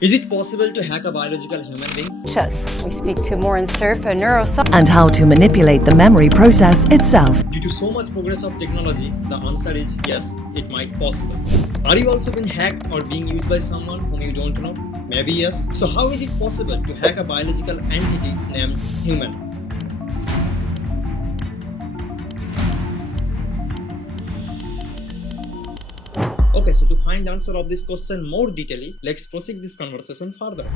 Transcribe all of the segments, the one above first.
Is it possible to hack a biological human being? We speak to Moran Surf, a neuroscientist. And how to manipulate the memory process itself. Due to so much progress of technology, the answer is yes, it might possible. Are you also being hacked or being used by someone whom you don't know? Maybe yes. So how is it possible to hack a biological entity named human? Okay, so to find the answer of this question more detailedly, let's proceed this conversation further.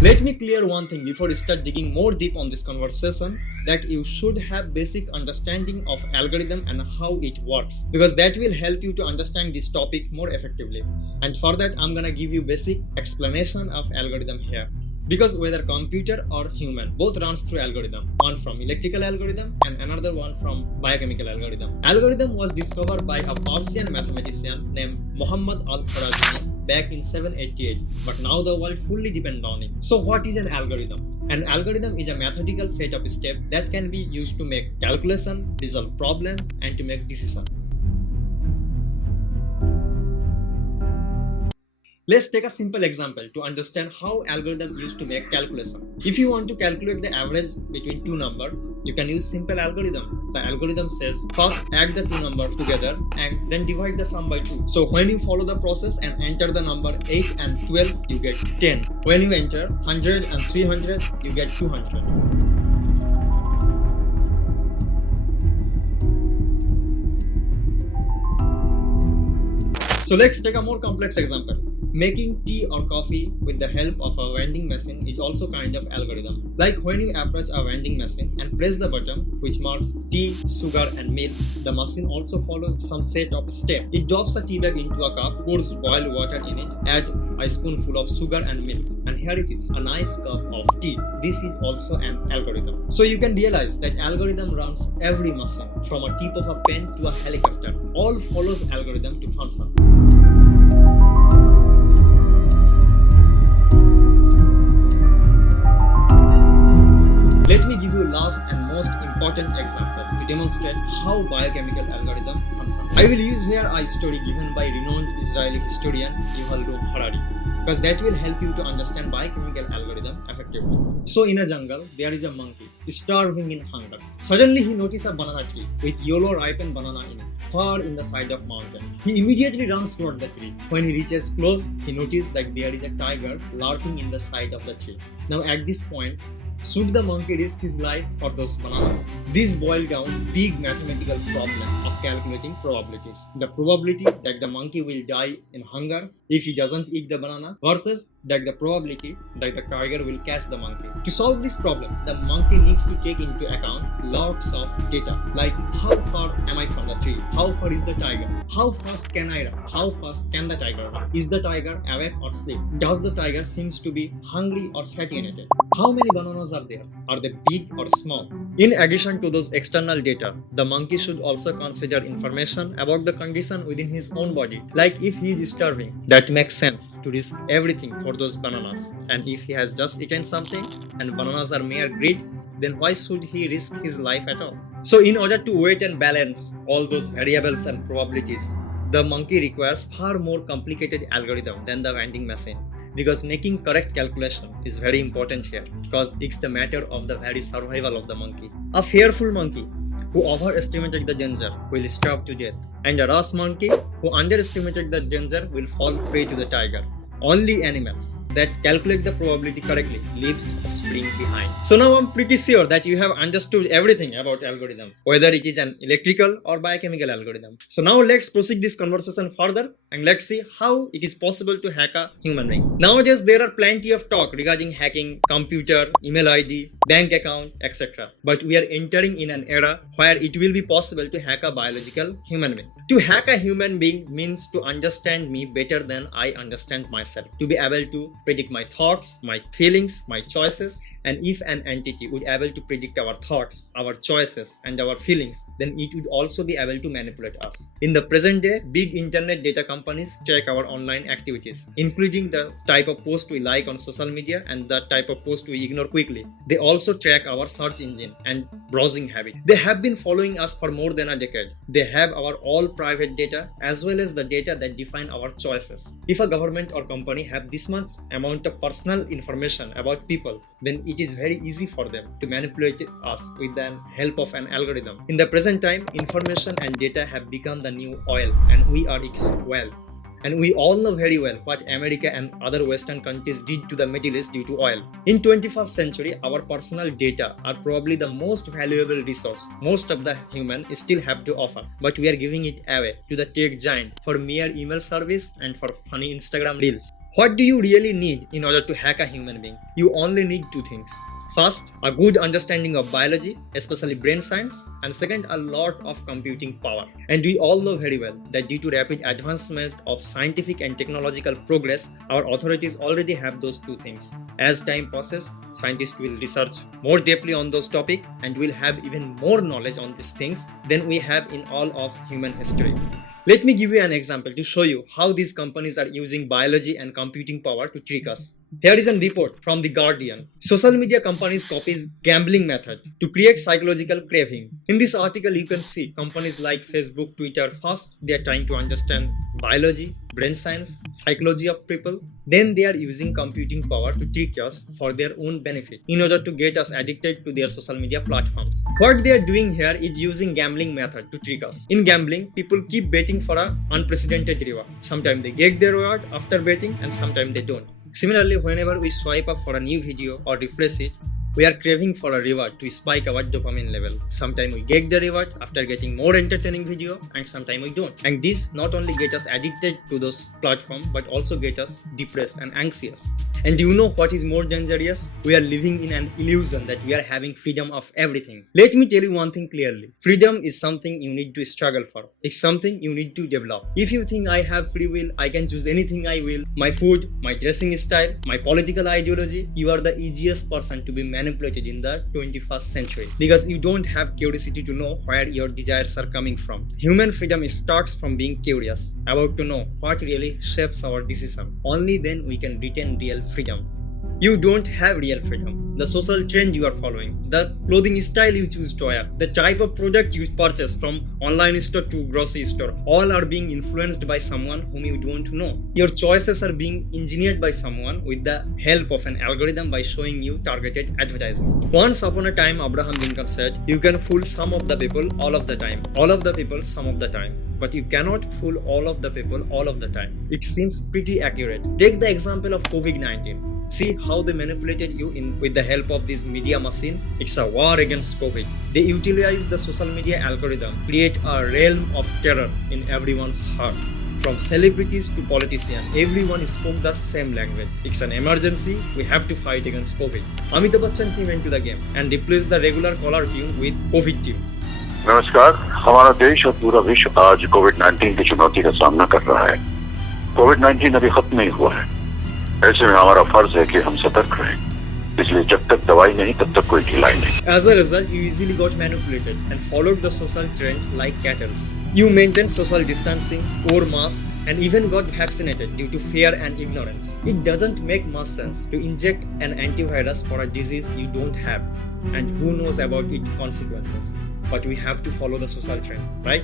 Let me clear one thing before we start digging more deep on this conversation, that you should have basic understanding of algorithm and how it works, because that will help you to understand this topic more effectively. And for that, I'm gonna give you basic explanation of algorithm here. Because whether computer or human, both runs through algorithm. One from electrical algorithm and another one from biochemical algorithm. Algorithm was discovered by a Persian mathematician named Muhammad al-Khwarizmi back in 788, but now the world fully depends on it. So what is an algorithm? An algorithm is a mathematical set of steps that can be used to make calculation, resolve problem, and to make decision. Let's take a simple example to understand how algorithm used to make calculation. If you want to calculate the average between two numbers, you can use simple algorithm. The algorithm says first add the two numbers together and then divide the sum by 2. So when you follow the process and enter the number 8 and 12, you get 10. When you enter 100 and 300, you get 200. So let's take a more complex example. Making tea or coffee with the help of a vending machine is also kind of algorithm. Like when you approach a vending machine and press the button which marks tea, sugar and milk, the machine also follows some set of steps. It drops a tea bag into a cup, pours boiled water in it, add a spoonful of sugar and milk, and here it is, a nice cup of tea. This is also an algorithm. So you can realize that algorithm runs every machine, from a tip of a pen to a helicopter. All follows algorithm to function. Let me give you last and most important example to demonstrate how biochemical algorithm functions. I will use here a story given by renowned Israeli historian Yuval Harari, because that will help you to understand biochemical algorithm effectively. So in a jungle, there is a monkey starving in hunger. Suddenly he notices a banana tree with yellow ripened banana in it, far in the side of mountain. He immediately runs toward the tree. When he reaches close, he notices that there is a tiger lurking in the side of the tree. Now at this point, should the monkey risk his life for those bananas? This boils down to big mathematical problem of calculating probabilities. The probability that the monkey will die in hunger if he doesn't eat the banana versus that the probability that the tiger will catch the monkey. To solve this problem, the monkey needs to take into account lots of data, like how far am I from the tree? How far is the tiger? How fast can I run? How fast can the tiger run? Is the tiger awake or asleep? Does the tiger seems to be hungry or satiated? How many bananas are there? Are they big or small? In addition to those external data, the monkey should also consider information about the condition within his own body, like if he is starving. That makes sense to risk everything for those bananas. And if he has just eaten something and bananas are mere greed, then why should he risk his life at all? So in order to weight and balance all those variables and probabilities, the monkey requires far more complicated algorithm than the vending machine. Because making correct calculation is very important here, because it's the matter of the very survival of the monkey. A fearful monkey who overestimated the danger will starve to death, and a rash monkey who underestimated the danger will fall prey to the tiger. Only animals that calculate the probability correctly leaves offspring behind. So now I'm pretty sure that you have understood everything about algorithm, whether it is an electrical or biochemical algorithm. So now let's proceed this conversation further and let's see how it is possible to hack a human being. Nowadays there are plenty of talk regarding hacking computer, email ID, bank account, etc. But we are entering in an era where it will be possible to hack a biological human being. To hack a human being means to understand me better than I understand myself, to be able to predict my thoughts, my feelings, my choices, And if an entity would able to predict our thoughts, our choices, and our feelings, then it would also be able to manipulate us. In the present day, big internet data companies track our online activities, including the type of post we like on social media and the type of post we ignore quickly. They also track our search engine and browsing habit. They have been following us for more than a decade. They have our all private data as well as the data that define our choices. If a government or company have this much amount of personal information about people, then it is very easy for them to manipulate us with the help of an algorithm. In the present time, information and data have become the new oil, and we are its well. And we all know very well what America and other Western countries did to the Middle East due to oil. In 21st century, our personal data are probably the most valuable resource most of the human still have to offer. But we are giving it away to the tech giant for mere email service and for funny Instagram reels. What do you really need in order to hack a human being? You only need two things. First, a good understanding of biology, especially brain science, and second, a lot of computing power. And we all know very well that due to rapid advancement of scientific and technological progress, our authorities already have those two things. As time passes, scientists will research more deeply on those topics and will have even more knowledge on these things than we have in all of human history. Let me give you an example to show you how these companies are using biology and computing power to trick us. Here is a report from The Guardian. Social media companies copies gambling method to create psychological craving. In this article, you can see companies like Facebook, Twitter, first they are trying to understand biology, brain science, psychology of people. Then they are using computing power to trick us for their own benefit in order to get us addicted to their social media platforms. What they are doing here is using gambling method to trick us. In gambling, people keep betting for an unprecedented reward. Sometimes they get their reward after betting and sometimes they don't. Similarly, whenever we swipe up for a new video or refresh it, we are craving for a reward to spike our dopamine level. Sometimes we get the reward after getting more entertaining video and sometimes we don't. And this not only get us addicted to those platforms but also get us depressed and anxious. And you know what is more dangerous? We are living in an illusion that we are having freedom of everything. Let me tell you one thing clearly. Freedom is something you need to struggle for. It's something you need to develop. If you think I have free will, I can choose anything I will, my food, my dressing style, my political ideology, you are the easiest person to be manipulated in the 21st century because you don't have curiosity to know where your desires are coming from. Human freedom starts from being curious about to know what really shapes our decision. Only then we can retain real freedom. You don't have real freedom. The social trend you are following, the clothing style you choose to wear, the type of product you purchase from online store to grocery store, all are being influenced by someone whom you don't know. Your choices are being engineered by someone with the help of an algorithm by showing you targeted advertising. Once upon a time, Abraham Lincoln said, you can fool some of the people all of the time, all of the people some of the time. But you cannot fool all of the people all of the time. It seems pretty accurate. Take the example of COVID-19. See how they manipulated you with the help of this media machine. It's a war against COVID. They utilize the social media algorithm, create a realm of terror in everyone's heart. From celebrities to politicians, everyone spoke the same language. It's an emergency, we have to fight against COVID. Amitabh Bachchan came into the game and replaced the regular caller tune with COVID tune. नमस्कार, हमारा देश और पूरा विश्व आज कोविड-19 की चुनौती का सामना कर रहा है। कोविड-19 अभी खत्म नहीं हुआ है। ऐसे में हमारा फर्ज है कि हम सतर्क रहें। इसलिए जब तक दवाई नहीं तब तक कोई ढिलाई नहीं। As a result, you easily got manipulated and followed the social trend like cattle. You maintained social distancing, wore masks, and even got vaccinated due to fear and ignorance. It doesn't make much sense to inject an antivirus for a disease you don't have, and who knows about its consequences. But we have to follow the social trend, right?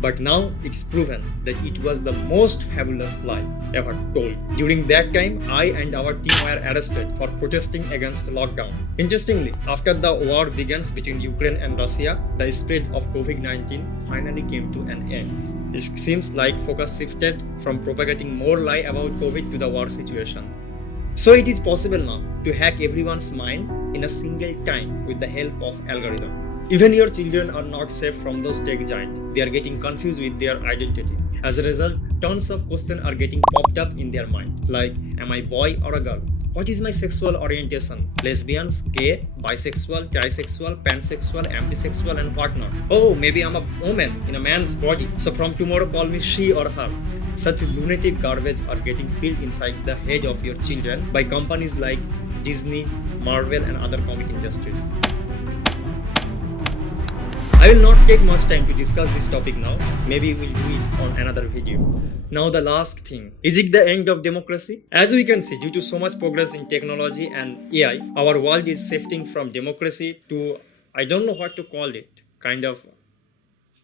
But now it's proven that it was the most fabulous lie ever told. During that time, I and our team were arrested for protesting against lockdown. Interestingly, after the war begins between Ukraine and Russia, the spread of COVID-19 finally came to an end. It seems like focus shifted from propagating more lie about COVID to the war situation. So it is possible now to hack everyone's mind in a single time with the help of algorithm. Even your children are not safe from those tech giants. They are getting confused with their identity. As a result, tons of questions are getting popped up in their mind. Like, am I boy or a girl? What is my sexual orientation? Lesbians, gay, bisexual, trisexual, pansexual, ambisexual, and whatnot. Oh, maybe I'm a woman in a man's body. So from tomorrow, call me she or her. Such lunatic garbage are getting filled inside the head of your children by companies like Disney, Marvel and other comic industries. I will not take much time to discuss this topic now. Maybe we'll do it on another video. Now the last thing. Is it the end of democracy? As we can see, due to so much progress in technology and AI, our world is shifting from democracy to, I don't know what to call it, kind of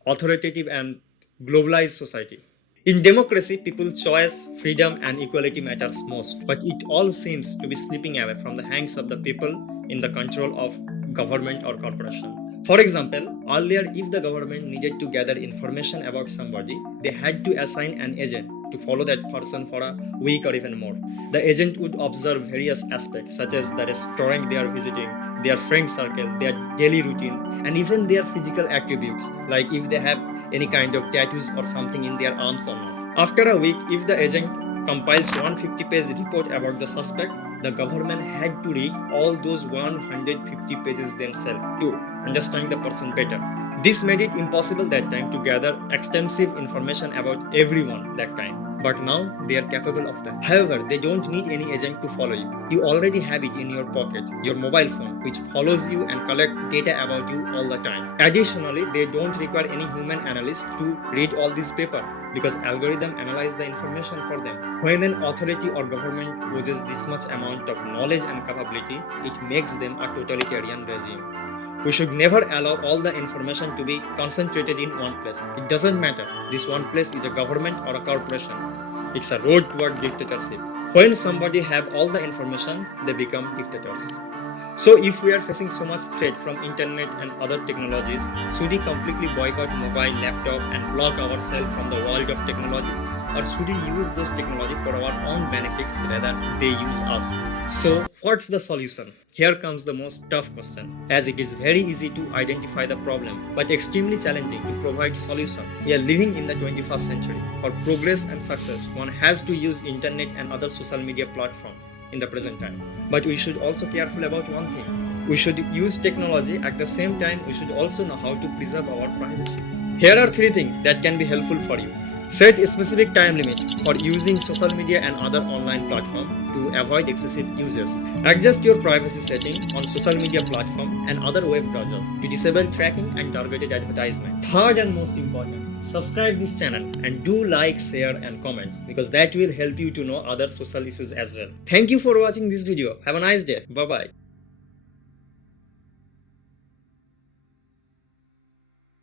authoritative and globalized society. In democracy, people's choice, freedom and equality matters most, but it all seems to be slipping away from the hands of the people in the control of government or corporation. For example, earlier if the government needed to gather information about somebody, they had to assign an agent to follow that person for a week or even more. The agent would observe various aspects such as the restaurant they are visiting, their friend circle, their daily routine, and even their physical attributes, like if they have any kind of tattoos or something in their arms or not. After a week, if the agent compiles 150-page report about the suspect, the government had to read all those 150 pages themselves to understand the person better. This made it impossible that time to gather extensive information about everyone that time. But now they are capable of that. However, they don't need any agent to follow you. You already have it in your pocket, your mobile phone, which follows you and collects data about you all the time. Additionally, they don't require any human analyst to read all this paper because algorithm analyze the information for them. When an authority or government possesses this much amount of knowledge and capability, it makes them a totalitarian regime. We should never allow all the information to be concentrated in one place. It doesn't matter. This one place is a government or a corporation. It's a road toward dictatorship. When somebody have all the information, they become dictators. So if we are facing so much threat from internet and other technologies, should we completely boycott mobile, laptop and block ourselves from the world of technology? Or should we use those technology for our own benefits rather they use us? So what's the solution? Here comes the most tough question, as it is very easy to identify the problem, but extremely challenging to provide solution. We are living in the 21st century. For progress and success, one has to use internet and other social media platforms in the present time. But we should also be careful about one thing. We should use technology, at the same time we should also know how to preserve our privacy. Here are 3 things that can be helpful for you. Set a specific time limit for using social media and other online platforms to avoid excessive uses. Adjust your privacy setting on social media platform and other web browsers to disable tracking and targeted advertisement. Third and most important, subscribe this channel and do like, share and comment because that will help you to know other social issues as well. Thank you for watching this video. Have a nice day. Bye bye.